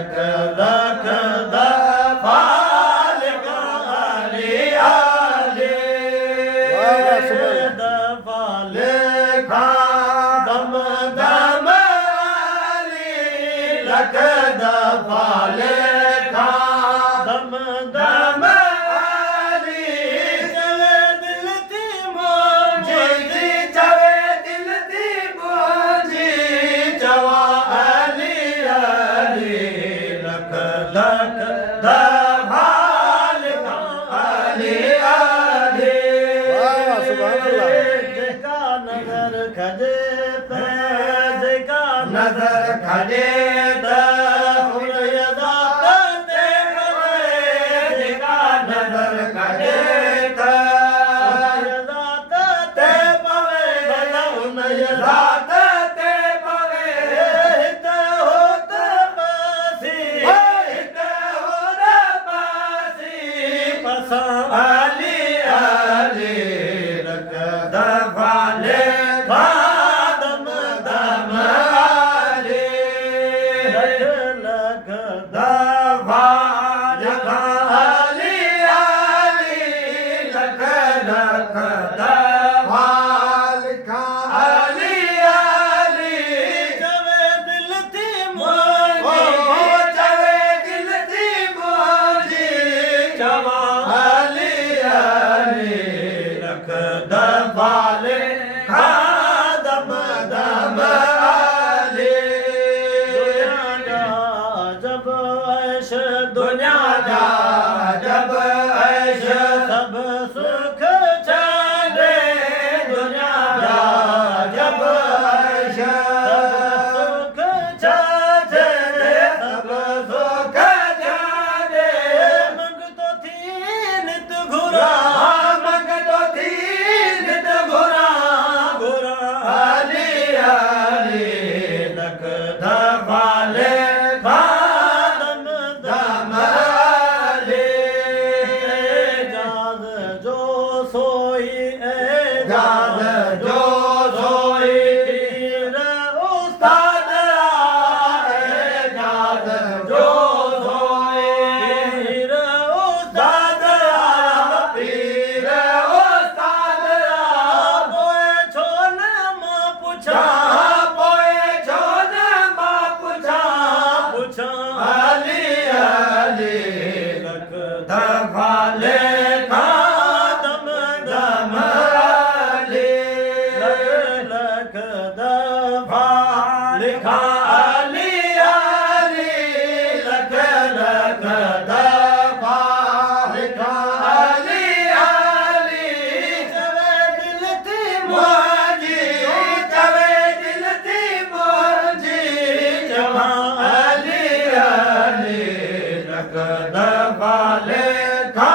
लख लख दफ़ा लिखां अली अली दफ़ा लिखां दम दम अली लख दफ़ा लिखां दम दम अली चवे दिल थी मुंहिंजी चवे दिल थी मुंहिंजी चवा अली अली लख लख दफ़ा लिखां अली अली जेका नज़र खजे त जेका नज़र खजे त हुनजा ते पवे जेका नज़र खजे त हुनजा ते पवे हुनजा ते पवे हित होत बसी हित होत बसी पसां अली अली लख दफ़ा लिखां दम दम अली लख लख दफ़ा लिखां अली अली लख लख दफ़ा लिखां अली अली चवे दिल थी मुंहिंजी चवे दिल थी मुंहिंजी चवा अली अली लख दफ़ा लिखां दम दम अली दुनिया जा जब ऐश सब सुख छॾे दुनिया जा जब ऐश सब सुख छॾे सब सुख छॾे मंगतो थी नित घुरा मंगतो थी नित घुरा घुरा अली अली लख दफ़ा लिखां दम दम अली एजाज़ जो सोई एजाज़ जो सोई पीर उस्ताद एजाज़ जो सोई पीर उस्ताद पीर उस्ताद पोइ छो न मां पुछां पोइ छो न मां पुछां अली अली लख दफ़ा लिखां दम दम अली लख लख दफ़ा लिखां अली अली लख लख दफ़ा लिखां अली अली चवे दिल थी मुंहिंजी चवे दिल थी मुंहिंजी चवा अली अली लख दफ़ा लिखां